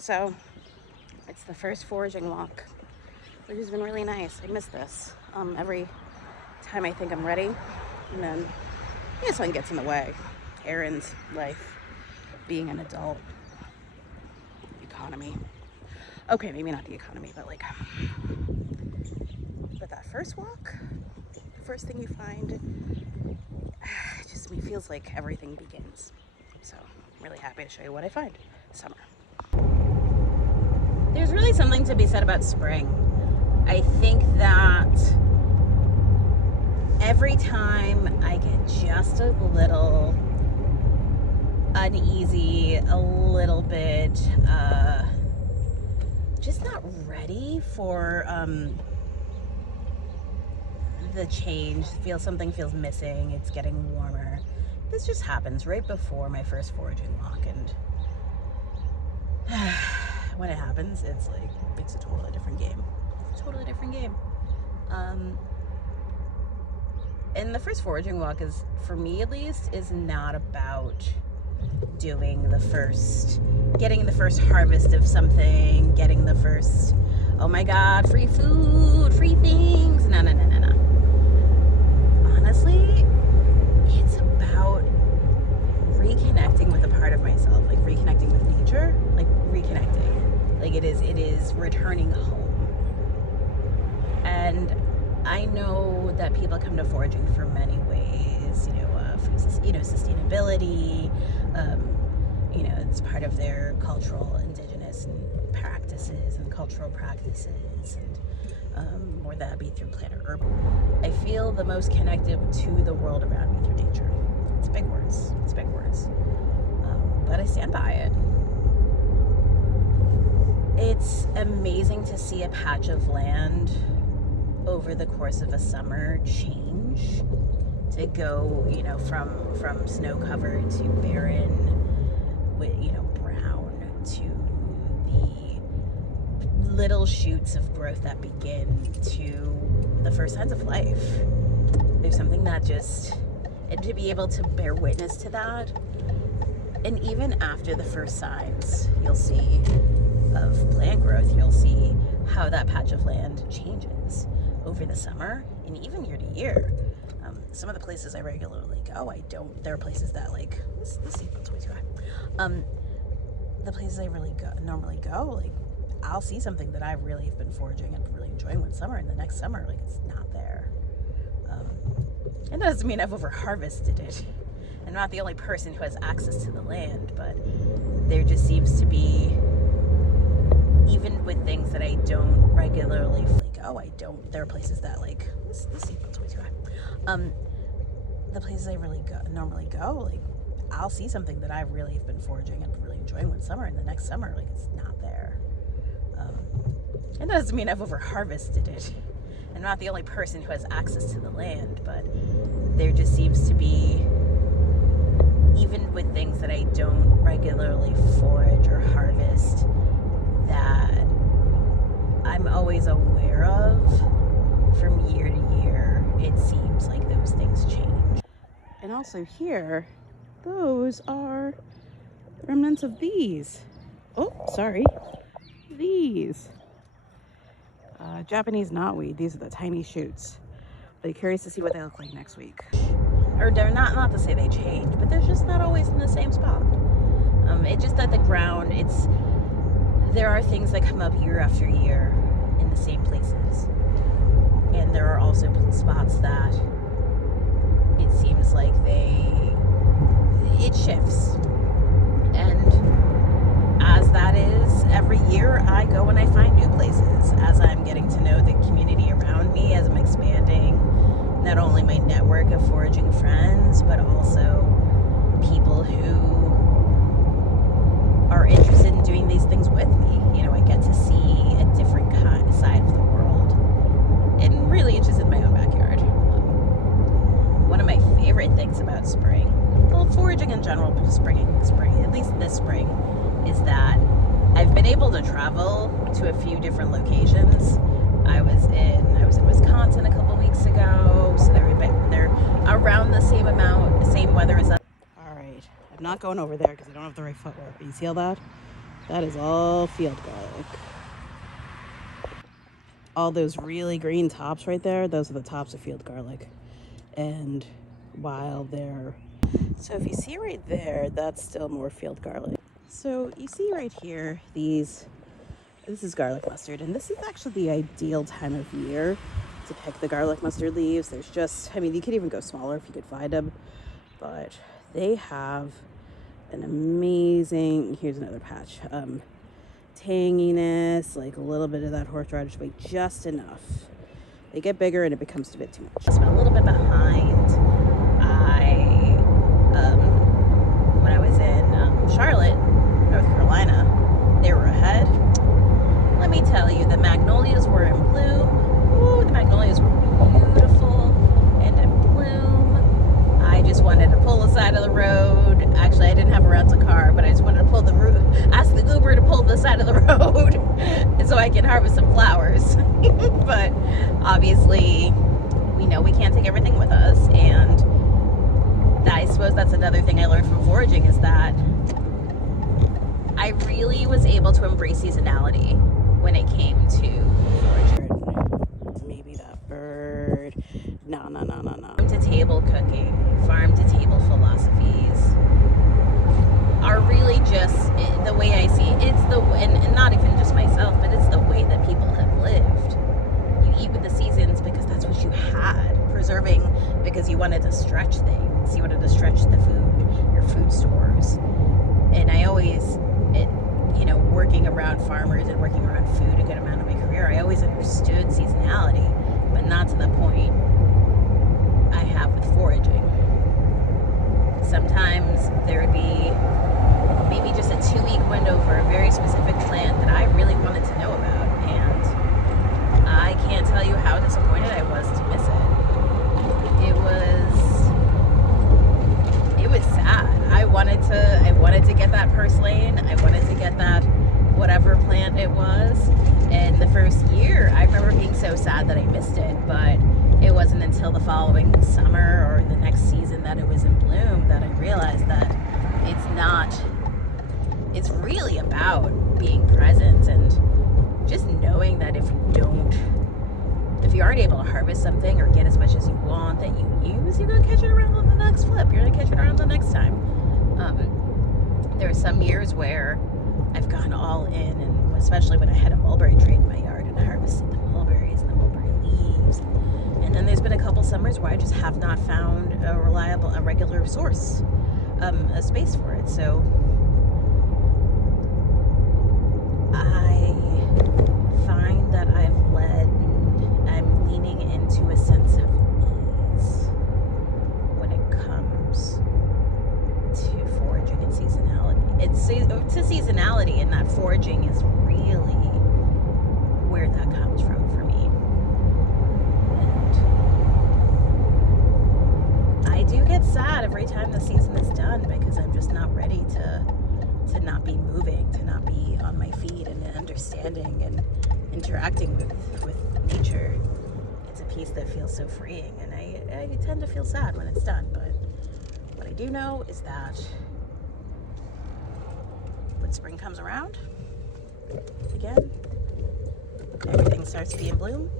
So it's the first foraging walk, which has been really nice. I miss this. Every time I think I'm ready, and then something gets in the way. Errands, life, being an adult, economy. Okay, maybe not the economy, but but that first walk, the first thing you find, it just feels like everything begins. So I'm really happy to show you what I find. Summer. There's really something to be said about spring. I think that every time I get just a little uneasy, a little bit just not ready for the change, something feels missing, it's getting warmer. This just happens right before my first foraging walk, and when it happens, it's like, makes a totally different game. Totally different game. And the first foraging walk is, for me at least, is not about getting the first harvest of something, getting the first, oh my God, free food, free things. No. Honestly, it's about reconnecting with a part of myself, like reconnecting with nature, like reconnecting. Like it is returning home. And I know that people come to foraging for many ways, sustainability, it's part of their cultural, indigenous practices and cultural practices, and or that be through plant or herb. I feel the most connected to the world around me through nature. It's big words, but I stand by it. It's amazing to see a patch of land over the course of a summer change, to go, from snow-covered to barren, with, brown, to the little shoots of growth that begin, to the first signs of life. There's something that and to be able to bear witness to that, and even after the first signs you'll see of plant growth, you'll see how that patch of land changes over the summer and even year to year. Some of the places I regularly go, there are places that the seatbelt's way too high. The places I normally go, I'll see something that I really have been foraging and really enjoying one summer, and the next summer, it's not there. It doesn't mean I've over harvested it. I'm not the only person who has access to the land, but there just seems to be, even with things that I don't regularly there are places that the seatbelt's way too high. The places I normally go, I'll see something that I really have been foraging and really enjoying one summer, and the next summer, it's not there. It doesn't mean I've over harvested it. I'm not the only person who has access to the land, but there just seems to be, even with things that I don't regularly forage or harvest, that I'm always aware of from year to year. It seems like those things change. And also here, those are remnants of these. Oh, sorry. These. Japanese knotweed. These are the tiny shoots. I'll be curious to see what they look like next week. Or they're not to say they change, but they're just not always in the same spot. It's just that the ground, there are things that come up year after year in the same places. And there are also spots that it seems like it shifts. And as that is, every year I go and I find new places as I'm getting to know the community around me, as I'm expanding not only my network of foraging friends, but also people who are interested in doing these things with me. I get to see a different side of the world. And really, it's just in my own backyard. One of my favorite things about spring, well, foraging in general, but spring, at least this spring, is that I've been able to travel to a few different locations. I was in Wisconsin a couple weeks ago, so they're around the same weather as us. All right, I'm not going over there because I don't have the right footwear. But you see all that? That is all field garlic. All those really green tops right there, those are the tops of field garlic. And while they're... So if you see right there, that's still more field garlic. So you see right here, this is garlic mustard, and this is actually the ideal time of year to pick the garlic mustard leaves. There's just, I mean, you could even go smaller if you could find them, but they have an amazing, here's another patch, tanginess, like a little bit of that horseradish, but just enough. They get bigger and it becomes a bit too much. Just a little bit behind. When I was in Charlotte, North Carolina, they were ahead. Let me tell you, the magnolias were in bloom. Ooh, the magnolias were beautiful and in bloom. I just wanted to pull the side of the road. Actually, I didn't have a rental car, but I just wanted to pull ask the Uber to pull the side of the road so I can harvest some flowers. But obviously, we know we can't take everything with us, and I suppose that's another thing I learned from foraging, is that I really was able to embrace seasonality when it came to foraging. Maybe that bird. No. Farm to table cooking, farm to table philosophies are really just the way I see it. It's and not even just myself, but it's the way that people have lived. You eat with the seasons because that's what you had. Preserving because you wanted to stretch things. You wanted to stretch the food, your food stores. And I always, working around farmers and working around food a good amount of my career, I always understood seasonality, but not to the point I have with foraging. Sometimes there would be maybe just a 2-week window for a very specific plant that I really wanted to know about, and I can't tell you how disappointed I was to miss it. It was sad. I wanted to get that purslane. I wanted to get that whatever plant it was. And the first year, I remember being so sad that I missed it, but it wasn't until the following summer or the next season that it was in bloom that I realized that it's really about being present and just knowing that if you aren't able to harvest something or get as much as you want that you use, you're going to catch it around on the next flip. You're going to catch it around the next time. There are some years where I've gone all in, and especially when I had a mulberry tree in my yard and harvested the mulberries and the mulberry leaves. And then there's been a couple summers where I just have not found a regular source, a space for it. So I find that I'm leaning into a sense of ease when it comes to foraging and seasonality. It's to seasonality, and that foraging is really where that comes from for me. And I do get sad every time the season is done because I'm just not ready to not be moving, to not be on my feet and understanding and interacting with nature. It's a piece that feels so freeing, and I tend to feel sad when it's done, but what I do know is that when spring comes around again, everything starts to be in bloom,